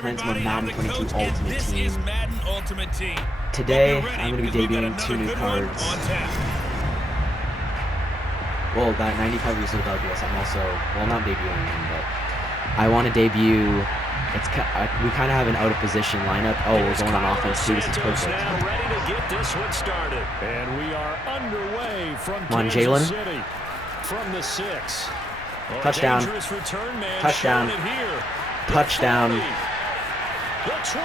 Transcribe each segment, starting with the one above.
playing some Madden 22 Ultimate This Team. is Madden Ultimate Team. Today, I'm going to be debuting 2 new cards. Well, that 95 is so Douglas. I'm also, well, not debuting him, but I want to debut. We kind of have an out of position lineup. Oh, we're going on offense too. This is perfect. Now ready to get this one started, and we are underway from Come on, Kansas Jalen. City. From the 6. Oh, Touchdown. Return man Touchdown. here. Touchdown. The 20,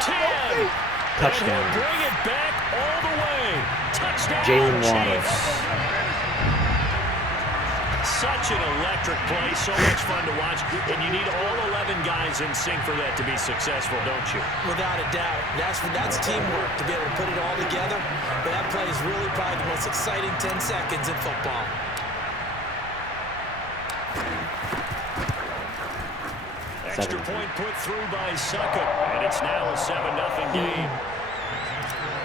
10. Touchdown. Bring it back all the way. Touchdown. Jalen Waddle. Such an electric play, so much fun to watch, and you need all 11 guys in sync for that to be successful, don't you? Without a doubt. That's teamwork to be able to put it all together, but that play is really probably the most exciting 10 seconds in football. Extra point put through by Suckup, and it's now a 7-0 game.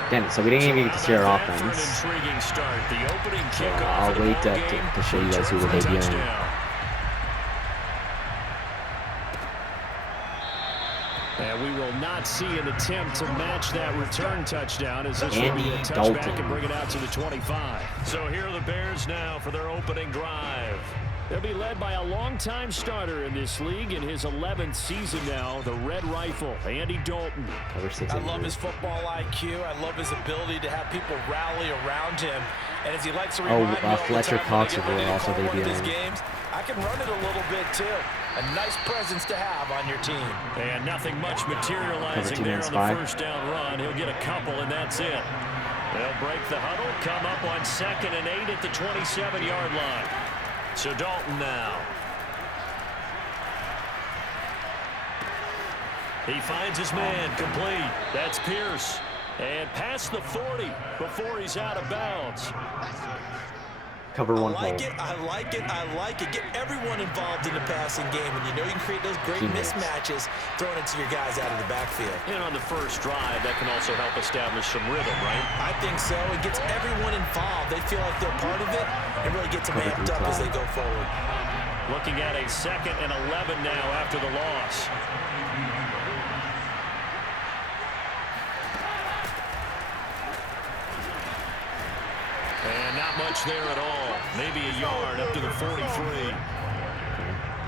Damn it, so we didn't even get to see our offense. Start. The opening So I'll wait to show you guys who we're debuting. And we will not see an attempt to match that return touchdown as this will be a touchback Dalton. and bring it out to the 25. So here are the Bears now for their opening drive. They'll be led by a longtime starter in this league in his 11th season now, the Red Rifle, Andy Dalton. I love his football IQ. I love his ability to have people rally around him. And as he likes to remind me Fletcher Cox will also debuting. Games, I can run it a little bit too. A nice presence to have on your team. And nothing much materializing there on the first down run. He'll get a couple, and that's it. They'll break the huddle, come up on 2nd and 8 at the 27-yard line. So Dalton now. He finds his man complete. That's Pierce. And past the 40 before he's out of bounds. Cover one I like it. Get everyone involved in the passing game, and you know you can create those great mismatches throwing it to your guys out of the backfield. And on the first drive, that can also help establish some rhythm, right? I think so. It gets everyone involved. They feel like they're part of it, and really gets them amped up as they go forward. Looking at a 2nd and 11 now after the loss. And not much there at all. Maybe a yard up to the 43.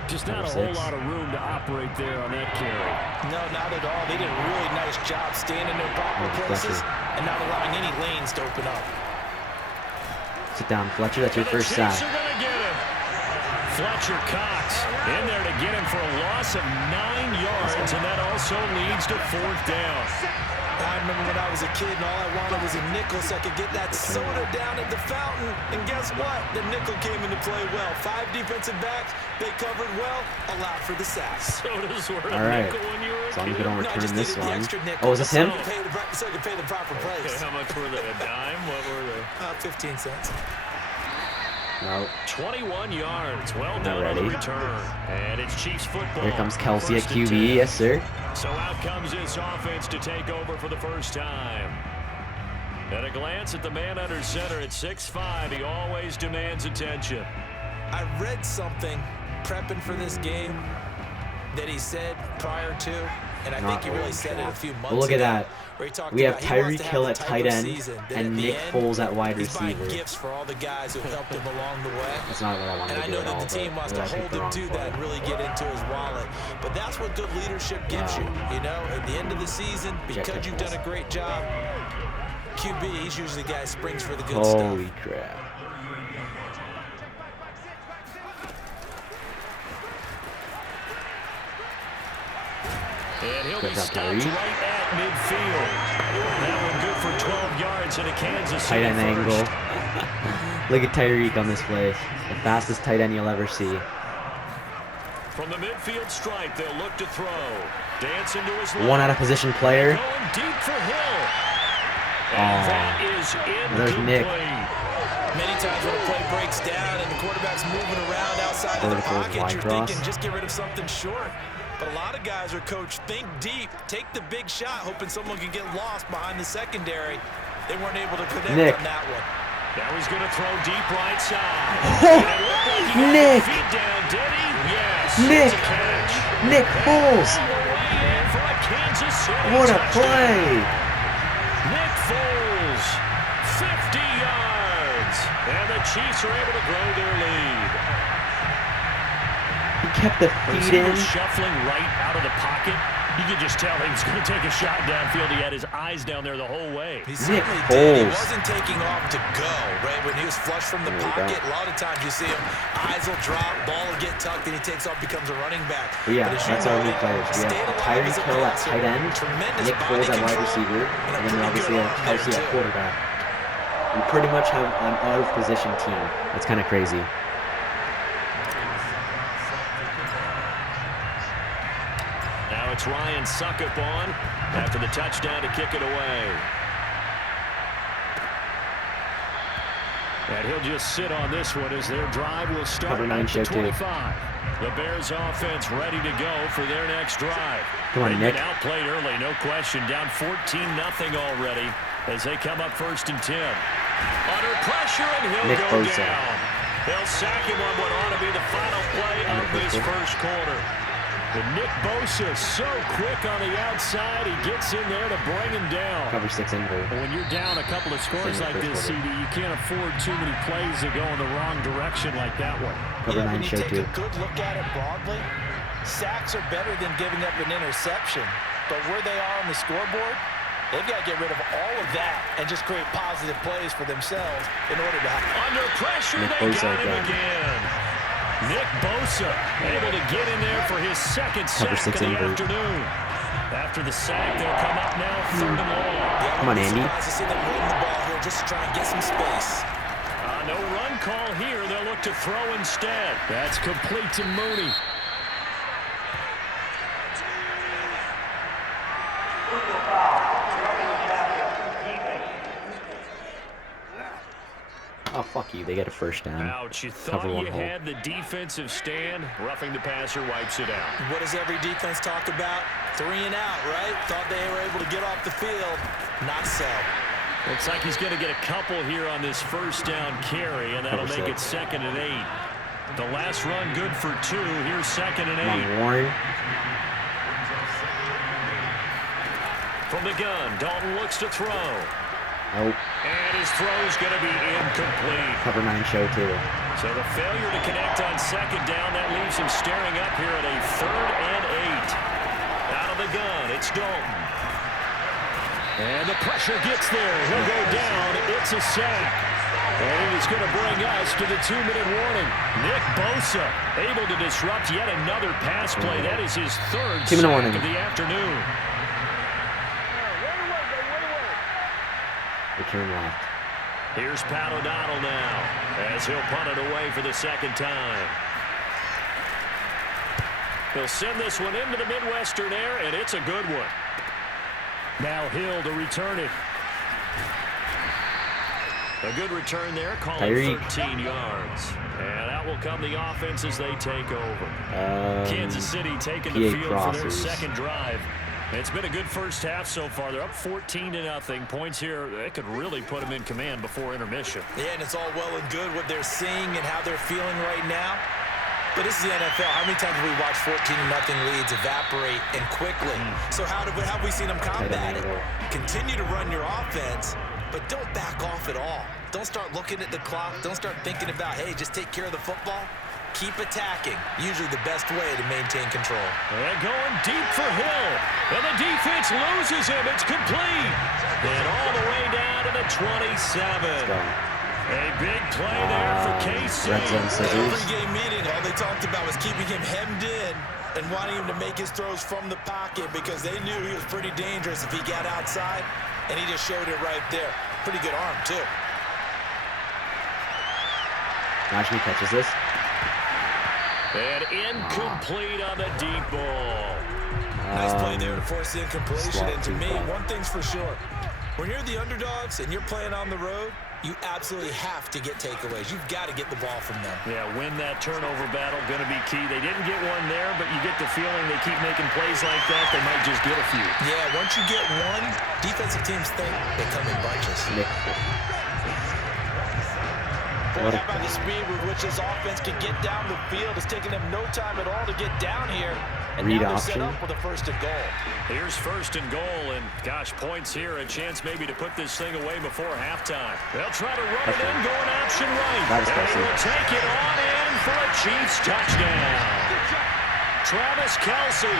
Just not a whole lot of room to operate there on that carry. No, not at all. They did a really nice job staying in their proper places and not allowing any lanes to open up. Sit down, Fletcher. That's your first sack. Fletcher Cox in there to get him for a loss of 9 yards, and that also leads to 4th down. I remember when I was a kid and all I wanted was a nickel so I could get that soda down at the fountain. And guess what? The nickel came into play well. 5 defensive backs, they covered well, allowed for the sack. Sodas were all right. nickel when you were a as long as we kid. don't return this one. Oh, is this him? So you can pay the proper price. Okay, how much were they? A dime? What were they? 15 cents. No. 21 yards. Well done on the return. And it's Chiefs football. Here comes Kelsey at QB. Yes, sir. So out comes this offense to take over for the first time. At a glance at the man under center at 6'5", he always demands attention. I read something prepping for this game that he said prior to, and I think he really said it a few months ago. Look at that. We have Tyreek Hill at tight end and Nick Foles at wide receiver. Gifts for all the guys who helped him along the way. That's not what I wanted to do. And I know that the team wants to hold him to that and really get into his wallet. But that's what good leadership gives you. You know, at the end of the season, because you've done a great job, QB, he's usually the guy who springs for the good stuff. Holy crap. And he'll be stopped right at midfield. That one good for 12 yards in a Kansas City tight end angle. Look at Tyreek on this play. The fastest tight end you'll ever see. From the midfield stripe, they'll look to throw. Dance into his one out of position player. Going deep for Hill. And that is there's Nick. Many times when a play breaks down and the quarterback's moving around outside of the pocket, you're thinking just get rid of something short. But a lot of guys are coached, think deep, take the big shot, hoping someone can get lost behind the secondary. They weren't able to connect on that one. Now he's going to throw deep right side. Nick! Feet down, did he? Yes. Nick! Nick Foles! Kansas City. What a touchdown. play! Nick Foles, 50 yards. And the Chiefs are able to grow their lead. He kept the feet in. Shuffling right out of the pocket. You could just tell he was going to take a shot downfield. He had his eyes down there the whole way. He certainly did. He wasn't taking off to go, right? When he was flush from the pocket, a lot of times you see him, eyes will drop, ball will get tucked, and he takes off, becomes a running back. But yeah, that's our new players. We have Tyreek at tight end, Nick Foles at wide receiver, and then obviously a Kelsey at quarterback. We pretty much have an out-of-position team. That's kind of crazy. Now it's Ryan Suckup on after the touchdown to kick it away. And he'll just sit on this one as their drive will start at the 25. The Bears offense ready to go for their next drive. Come on, Nick. Outplayed early, no question. Down 14-0 already as they come up 1st and 10. Under pressure, and he'll go down. They'll sack him on what ought to be the final play of this first quarter. And Nick Bosa so quick on the outside. He gets in there to bring him down. Cover 6 invert. When you're down a couple of scores like this, CD, you can't afford too many plays that go in the wrong direction like that one. Cover 9 when you show take 2. a good look at it broadly, sacks are better than giving up an interception. But where they are on the scoreboard, they've got to get rid of all of that and just create positive plays for themselves in order to have. Under pressure, they got him again. Nick Bosa able to get in there for his second sack of the afternoon. After the sack, they'll come up now 3rd and long. Yeah, come on, Andy. To see them run the ball here just to try and get some space. No run call here. They'll look to throw instead. That's complete to Mooney. Oh, fuck you. They get a first down. Ouch. You thought you had the defensive stand. Roughing the passer wipes it out. What does every defense talk about? 3 and out, right? Thought they were able to get off the field. Not so. Looks like he's going to get a couple here on this first down carry, and that'll make it 2nd and 8. The last run good for 2. Here's 2nd and 8. Come on, Warren. From the gun, Dalton looks to throw. Nope. And his throw's going to be incomplete. Cover 9 show 2. So the failure to connect on 2nd down, that leaves him staring up here at a 3rd and 8. Out of the gun, it's Dalton. And the pressure gets there. He'll go down. It's a sack. And he's going to bring us to the 2-minute warning. Nick Bosa able to disrupt yet another pass play. That is his 3rd sack of the afternoon. Return left. Here's Pat O'Donnell now as he'll punt it away for the 2nd time. He'll send this one into the Midwestern air, and it's a good one. Now Hill to return it. A good return there, calling Tyreek. 13 yards. And out will come the offense as they take over. Kansas City taking the field for their 2nd drive. It's been a good first half so far. They're up 14-0. Points here, they could really put them in command before intermission. Yeah, and it's all well and good what they're seeing and how they're feeling right now. But this is the NFL. How many times have we watched 14-0 leads evaporate and quickly? So how have we seen them combat it? Continue to run your offense, but don't back off at all. Don't start looking at the clock. Don't start thinking about, hey, just take care of the football. Keep attacking. Usually the best way to maintain control. And going deep for Hill. And the defense loses him. It's complete. And all the way down to the 27. A big play there for KC. Every game meeting, all they talked about was keeping him hemmed in and wanting him to make his throws from the pocket because they knew he was pretty dangerous if he got outside, and he just showed it right there. Pretty good arm, too. Imagine he catches this. And incomplete on the deep ball. Nice play there to force the incompletion. And to me, one thing's for sure. When you're the underdogs and you're playing on the road, you absolutely have to get takeaways. You've got to get the ball from them. Yeah, win that turnover battle, going to be key. They didn't get one there, but you get the feeling they keep making plays like that, they might just get a few. Yeah, once you get one, defensive teams think they come in bunches. Boy, how about the speed with which this offense can get down the field? It's taking them no time at all to get down here. And Read now they're option. set up with a 1st and goal. Here's 1st and goal, and gosh, points here. A chance maybe to put this thing away before halftime. They'll try to run it in, going option right. And he will take it on in for a Chiefs touchdown. Travis Kelce.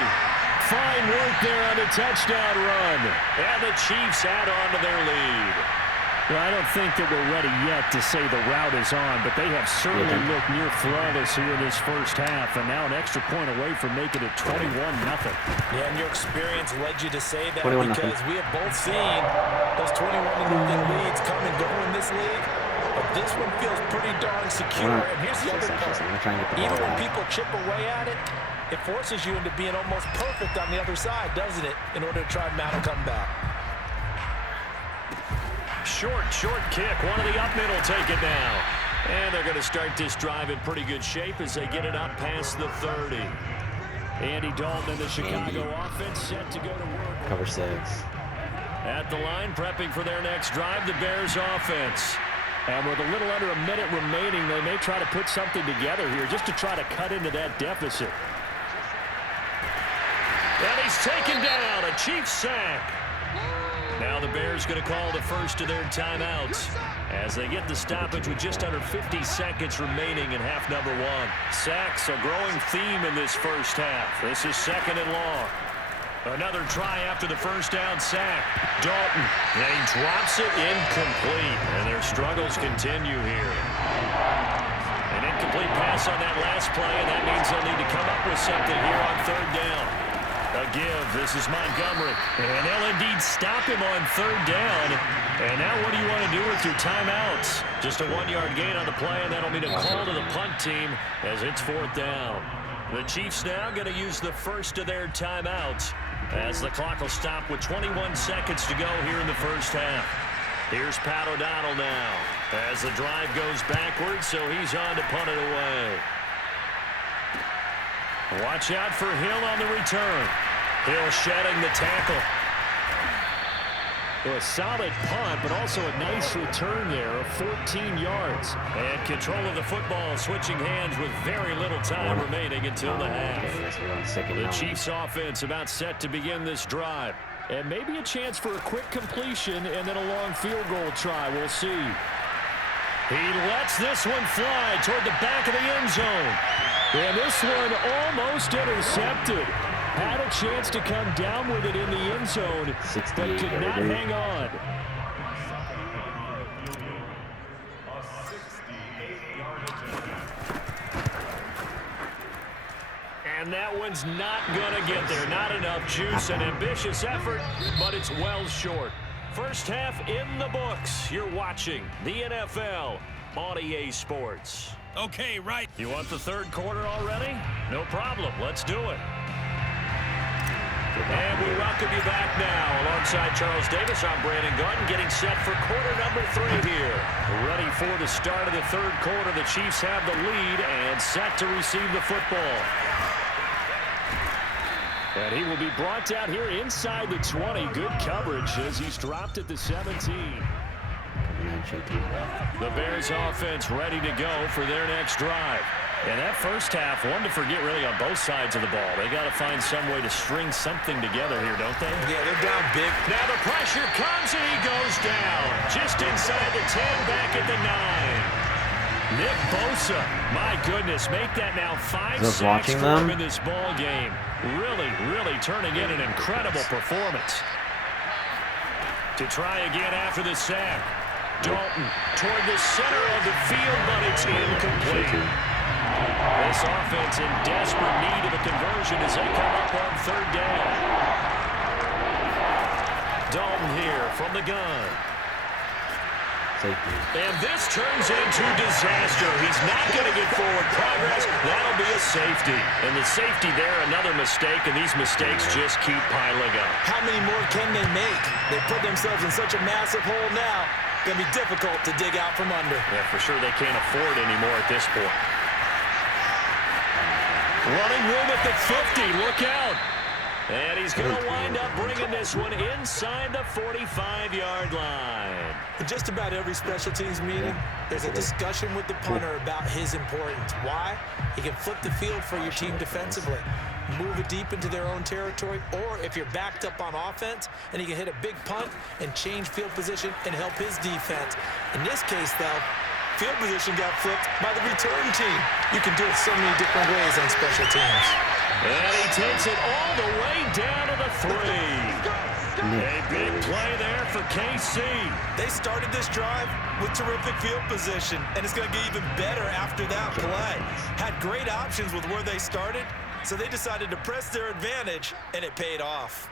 Fine work there on the touchdown run. And the Chiefs add on to their lead. Well, I don't think that we're ready yet to say the route is on, but they have certainly looked near flawless here in this first half, and now an extra point away from making it 21-0. Yeah, and your experience led you to say that 21-0. because we have both seen those 21-0 leads come and go in this league. But this one feels pretty darn secure. And here's the other part. Even when people chip away at it, it forces you into being almost perfect on the other side, doesn't it, in order to try and mount a comeback. Short kick. One of the up middle take it now. And they're going to start this drive in pretty good shape as they get it up past the 30. Andy Dalton and the Chicago offense set to go to work. Cover 6. At the line, prepping for their next drive, the Bears offense. And with a little under a minute remaining, they may try to put something together here just to try to cut into that deficit. And he's taken down. A Chiefs sack. Now the Bears going to call the first of their timeouts as they get the stoppage with just under 50 seconds remaining in half number 1. Sacks a growing theme in this first half. This is 2nd and long. Another try after the first down sack. Dalton, and he drops it incomplete, and their struggles continue here. An incomplete pass on that last play, and that means they'll need to come up with something here on 3rd down. A give. This is Montgomery. And they'll indeed stop him on 3rd down. And now what do you want to do with your timeouts? Just a 1-yard gain on the play, and that'll mean a call to the punt team as it's 4th down. The Chiefs now going to use the first of their timeouts as the clock will stop with 21 seconds to go here in the first half. Here's Pat O'Donnell now as the drive goes backwards, so he's on to punt it away. Watch out for Hill on the return. Hill shedding the tackle. Well, a solid punt, but also a nice return there of 14 yards. And control of the football switching hands with very little time remaining until the half. The Chiefs offense about set to begin this drive. And maybe a chance for a quick completion and then a long field goal try. We'll see. He lets this one fly toward the back of the end zone. And this one almost intercepted. Had a chance to come down with it in the end zone, but could not hang on. And that one's not going to get there. Not enough juice. An ambitious effort, but it's well short. First half in the books. You're watching the NFL on EA Sports. Okay, right. You want the 3rd quarter already? No problem. Let's do it. And we welcome you back now. Alongside Charles Davis, I'm Brandon Gordon, getting set for quarter number 3 here. Ready for the start of the 3rd quarter. The Chiefs have the lead and set to receive the football. And he will be brought down here inside the 20. Good coverage as he's dropped at the 17. The Bears offense ready to go for their next drive. And that first half, one to forget really on both sides of the ball. They got to find some way to string something together here, don't they? Yeah, they're down big. Now the pressure comes and he goes down. Just inside the 10, back at the 9. Nick Bosa, my goodness, make that now 5 sacks for him in this ball game. Really turning in an incredible performance. To try again after the sack. Dalton toward the center of the field, but it's incomplete. This offense in desperate need of a conversion as they come up on 3rd down. Dalton here from the gun. And this turns into disaster. He's not going to get forward progress. That'll be a safety. And the safety there, another mistake, and these mistakes just keep piling up. How many more can they make? They put themselves in such a massive hole now. Going to be difficult to dig out from under. Yeah, for sure they can't afford anymore at this point. Running room at the 50. Look out. And he's going to wind up bringing this one inside the 45-yard line. In just about every special teams meeting, there's a discussion with the punter about his importance. Why? He can flip the field for your team defensively, move it deep into their own territory, or if you're backed up on offense, and he can hit a big punt and change field position and help his defense. In this case, though, field position got flipped by the return team. You can do it so many different ways on special teams. And he takes it all the way down to the 3. A big play there for KC. They started this drive with terrific field position, and it's going to get even better after that play. Had great options with where they started, so they decided to press their advantage, and it paid off.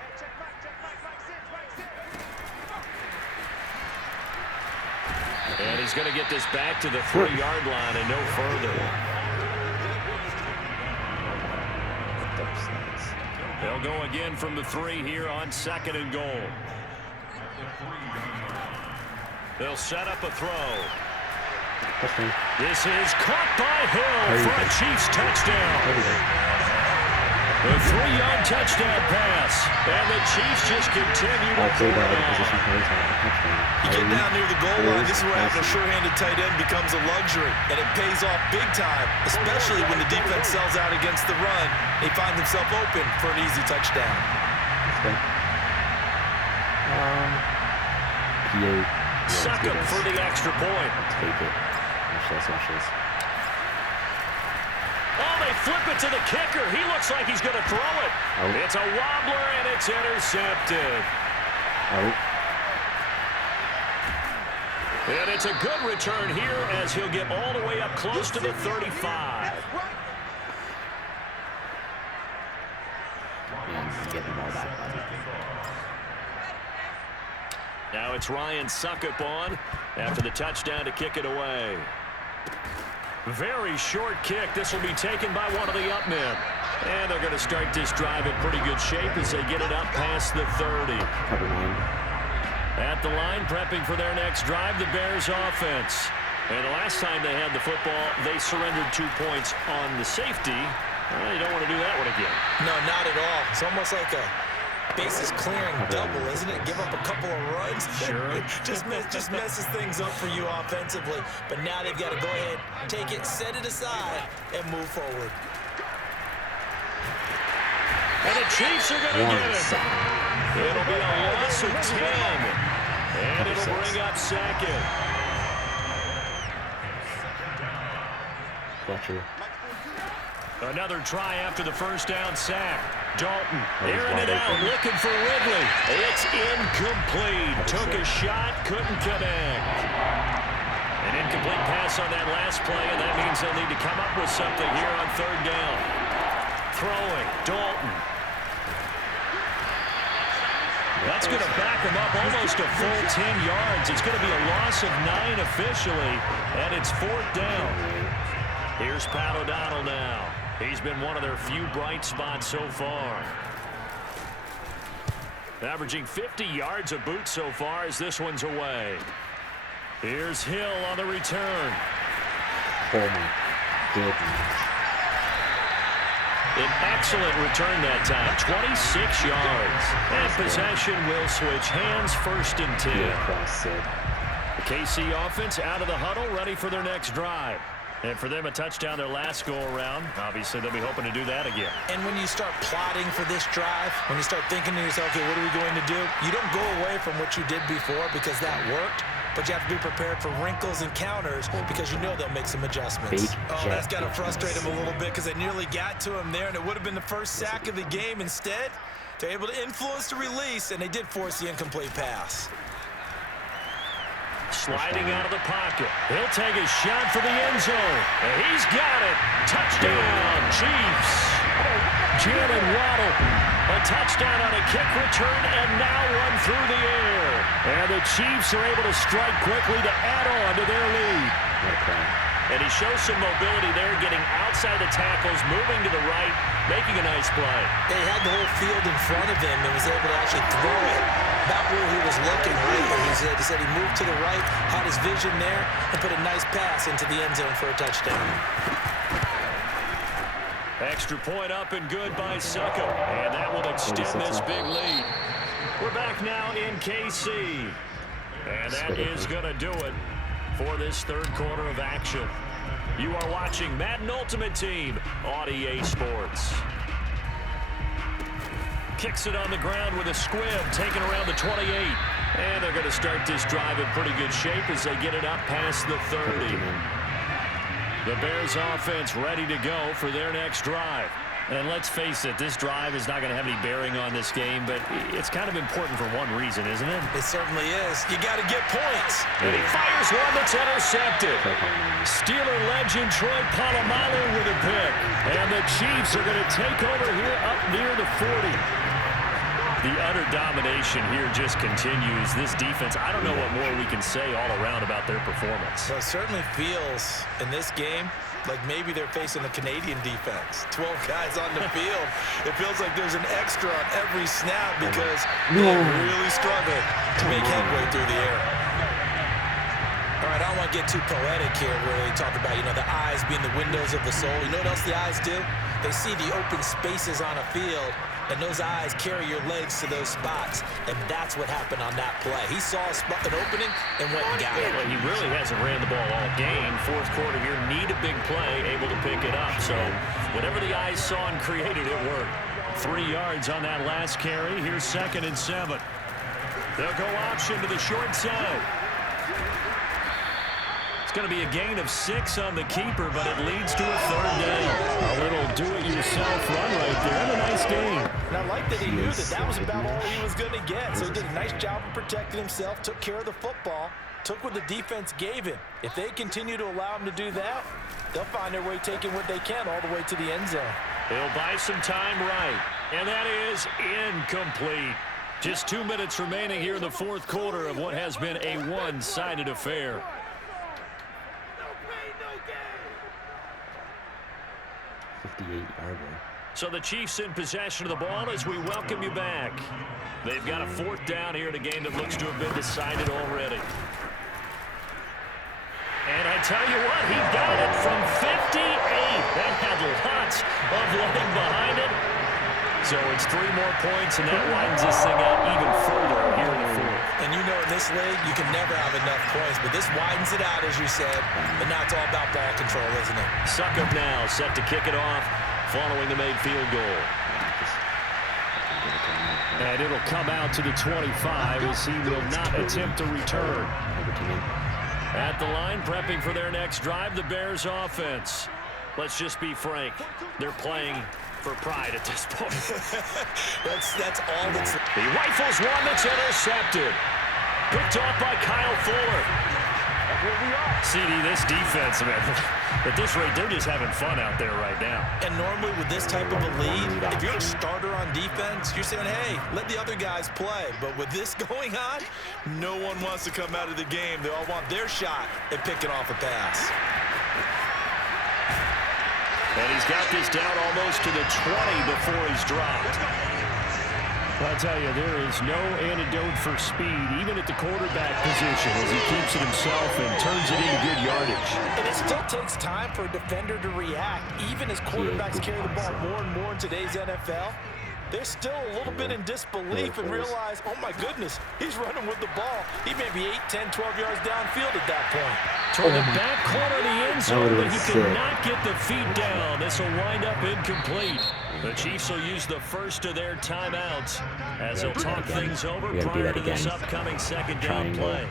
And he's going to get this back to the 3-yard line and no further. They'll go again from the 3 here on 2nd and goal. They'll set up a throw. This is caught by Hill for a Chiefs touchdown. The 3-yard touchdown pass. And the Chiefs just continue to throw it on. You get down near the goal line, this is where having a sure-handed tight end becomes a luxury, and it pays off big time, especially when the defense sells out against the run. They find themselves open for an easy touchdown. Suck him for the extra point. Take it. Oh, they flip it to the kicker. He looks like he's going to throw it. Oh. It's a wobbler, and it's intercepted. Oh. And it's a good return here as he'll get all the way up close to the 35. Get them all back. Now it's Ryan Suckup on after the touchdown to kick it away. Very short kick. This will be taken by one of the up men. And they're going to start this drive in pretty good shape as they get it up past the 30. Cover 9. At the line, prepping for their next drive, the Bears offense. And the last time they had the football, they surrendered 2 points on the safety. Well, you don't want to do that one again. No, not at all. It's almost like a bases clearing double, isn't it? Give up a couple of runs. Sure. just messes things up for you offensively. But now they've got to go ahead, take it, set it aside, and move forward. And the Chiefs are going to get it. It'll be a loss of 10. And it'll bring up 2nd. Fletcher. Another try after the first down sack. Dalton airing it out, looking for Ridley. It's incomplete. Took a shot, couldn't connect. An incomplete pass on that last play, and that means they'll need to come up with something here on 3rd down. Throwing, Dalton. That's going to back him up almost a full 10 yards. It's going to be a loss of 9 officially, and it's 4th down. Here's Pat O'Donnell now. He's been one of their few bright spots so far. Averaging 50 yards a boot so far as this one's away. Here's Hill on the return. Oh, my goodness. An excellent return that time, 26 yards. And possession will switch hands, 1st and 10. The KC offense out of the huddle, ready for their next drive. And for them, a touchdown their last go-around. Obviously, they'll be hoping to do that again. And when you start plotting for this drive, when you start thinking to yourself, okay, what are we going to do? You don't go away from what you did before because that worked. But you have to be prepared for wrinkles and counters because you know they'll make some adjustments. That's got to frustrate him a little bit because they nearly got to him there, and it would have been the first sack of the game. Instead, they're able to influence the release, and they did force the incomplete pass. Sliding out of the pocket. He'll take a shot for the end zone. And he's got it. Touchdown, Chiefs. Jalen Waddle. A touchdown on a kick return and now one through the air. And the Chiefs are able to strike quickly to add on to their lead. And he shows some mobility there, getting outside the tackles, moving to the right, making a nice play. They had the whole field in front of him and was able to actually throw it about where he was looking, right? But he said he moved to the right, had his vision there, and put a nice pass into the end zone for a touchdown. Extra point up and good by Suckup. And that will extend this big lead. We're back now in KC. And that is going to do it for this third quarter of action. You are watching Madden Ultimate Team on EA Sports. Kicks it on the ground with a squib, taken around the 28. And they're going to start this drive in pretty good shape as they get it up past the 30. The Bears offense ready to go for their next drive. And let's face it, this drive is not going to have any bearing on this game, but it's kind of important for one reason, isn't it? It certainly is. You got to get points. And he fires one that's intercepted. Steeler legend Troy Polamalu with a pick. And the Chiefs are going to take over here up near the 40. The utter domination here just continues. This defense, I don't know what more we can say all around about their performance. Well, it certainly feels in this game like maybe they're facing a Canadian defense. 12 guys on the field. It feels like there's an extra on every snap because they're really struggling to make headway through the air. All right, I don't want to get too poetic here where they talk about, the eyes being the windows of the soul. You know what else the eyes do? They see the open spaces on a field, and those eyes carry your legs to those spots, and that's what happened on that play. He saw an opening and went and got it. Well, he really hasn't ran the ball all game. Fourth quarter here, need a big play, able to pick it up. So whatever the eyes saw and created, it worked. 3 yards on that last carry. Here's 2nd and 7. They'll go option to the short side. It's going to be a gain of 6 on the keeper, but it leads to a 3rd down. A little do-it-yourself run right there, and a nice gain. And I like that he knew that was about all he was going to get. So he did a nice job of protecting himself, took care of the football, took what the defense gave him. If they continue to allow him to do that, they'll find their way taking what they can all the way to the end zone. He'll buy some time right, and that is incomplete. Just 2 minutes remaining here in the fourth quarter of what has been a one-sided affair. So the Chiefs in possession of the ball as we welcome you back. They've got a 4th down here in a game that looks to have been decided already. And I tell you what, he got it from 58. That had lots of leg behind it. So it's 3 more points, and that widens this thing out even further here in the fourth. And in this league, you can never have enough points, but this widens it out, as you said. And now it's all about ball control, isn't it? Suckup now, set to kick it off, following the made field goal. And it'll come out to the 25 as he will not attempt to return. At the line, prepping for their next drive, the Bears offense. Let's just be frank. They're playing for pride at this point. that's all that's... He rifles one that's intercepted. Picked off by Kyle Fuller. CD, this defense, man, at this rate, they're just having fun out there right now. And normally with this type of a lead, if you're a starter on defense, you're saying, hey, let the other guys play. But with this going on, no one wants to come out of the game. They all want their shot at picking off a pass. And he's got this down almost to the 20 before he's dropped. I'll tell you, there is no antidote for speed, even at the quarterback position, as he keeps it himself and turns it into good yardage. And it still takes time for a defender to react. Even as quarterbacks carry the ball more and more in today's NFL, they're still a little bit in disbelief and realize, oh my goodness, he's running with the ball. He may be 8, 10, 12 yards downfield at that point. Toward the back corner of the end zone, but he cannot get the feet down. This will wind up incomplete. The Chiefs will use the first of their timeouts as they'll talk things over prior to this upcoming 2nd down play.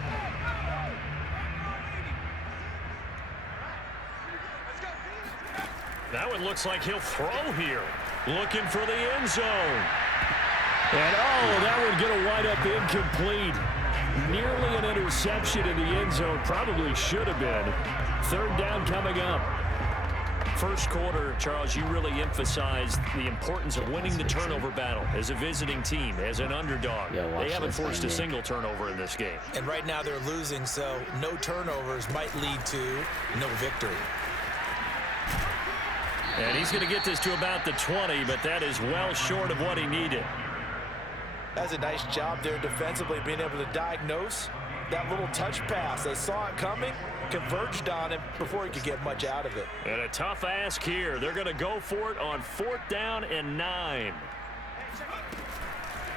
That one looks like he'll throw here. Looking for the end zone. And, that one's going to wind up incomplete. Nearly an interception in the end zone. Probably should have been. 3rd down coming up. First quarter, Charles, you really emphasized the importance of winning the turnover battle as a visiting team, as an underdog. They haven't forced a single turnover in this game. And right now they're losing, so no turnovers might lead to no victory. And he's going to get this to about the 20, but that is well short of what he needed. That's a nice job there defensively, being able to diagnose that little touch pass. They saw it coming, converged on it before he could get much out of it. And a tough ask here. They're going to go for it on 4th down and 9.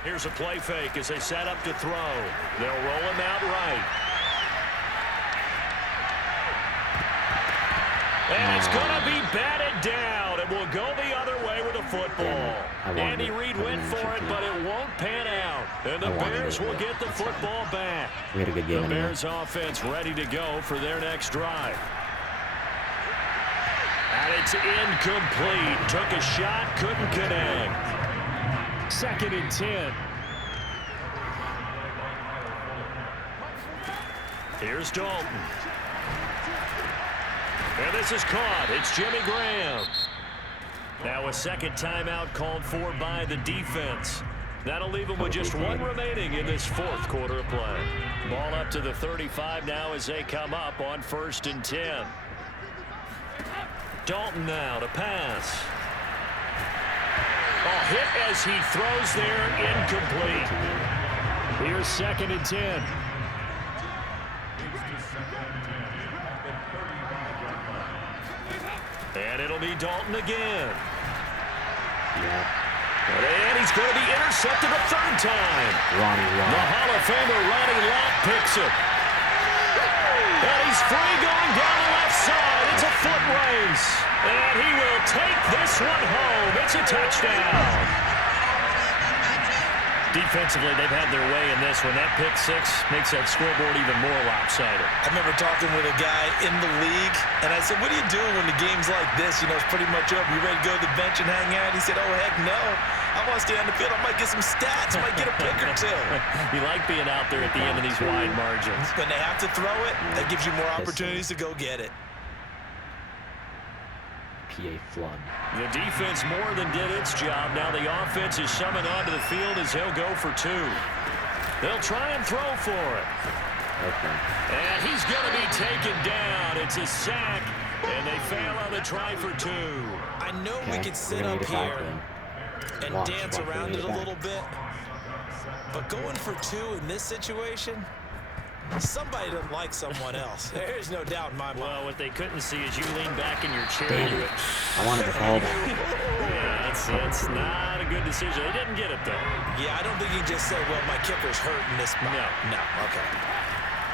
Here's a play fake as they set up to throw. They'll roll him out right. And it's going to be batted down. It will go the other way with the football. Andy Reid went for it, but it won't pan out. And the Bears will get the football back. We had a good game. The Bears offense ready to go for their next drive. And it's incomplete. Took a shot, couldn't connect. 2nd and 10. Here's Dalton. And this is caught. It's Jimmy Graham. Now a second timeout called for by the defense. That'll leave them with just 1 remaining in this 4th quarter of play. Ball up to the 35 now as they come up on 1st and 10. Dalton now to pass. Oh, hit as he throws there, incomplete. Here's 2nd and 10. And it'll be Dalton again. And he's going to be intercepted a 3rd time. The Hall of Famer Ronnie Lott picks it. And he's free going down the left side. It's a foot race. And he will take this one home. It's a touchdown. Defensively, they've had their way in this one. That pick 6 makes that scoreboard even more lopsided. I remember talking with a guy in the league, and I said, what do you do when the game's like this? You know, it's pretty much over. You ready to go to the bench and hang out? He said, oh, heck no. I want to stay on the field. I might get some stats. I might get a pick or 2. You like being out there at the end of these wide margins. When they have to throw it, that gives you more opportunities to go get it. PA flood. The defense more than did its job. Now the offense is summoned onto the field as he'll go for 2. They'll try and throw for it. Okay. And he's going to be taken down. It's a sack, and they fail on the try for 2. I know we could sit up here and dance around it a little bit, but going for 2 in this situation, somebody doesn't like someone else. There's no doubt in my mind. Well, what they couldn't see is you lean back in your chair. I wanted to fall back. Yeah, that's not a good decision. They didn't get it, though. Yeah, I don't think you can just say, well, my kicker's hurt in this spot. No, okay.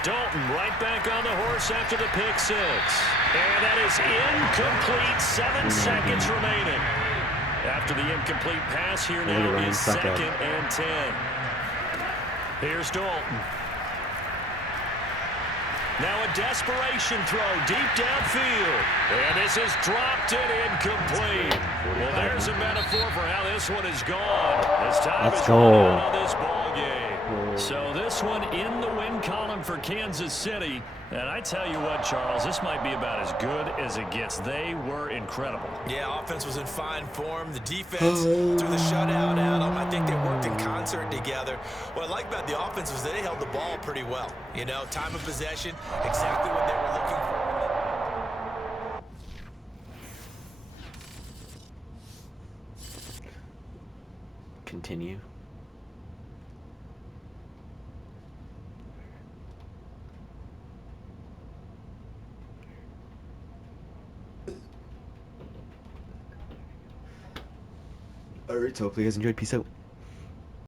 Dalton right back on the horse after the pick 6. And that is incomplete. 7 seconds remaining. After the incomplete pass here now is 2nd and 10. Here's Dalton. Now a desperation throw deep downfield. And this is dropped and incomplete. Well, there's a metaphor for how this one is gone. This time is running out on this ball game. So this one in the win column for Kansas City. And I tell you what, Charles, this might be about as good as it gets. They were incredible. Yeah, offense was in fine form. The defense threw the shutout at them. I think they worked in concert together. What I like about the offense was that they held the ball pretty well. You know, time of possession, exactly what they were looking for. Continue. Alright, so hopefully you guys enjoyed. Peace out.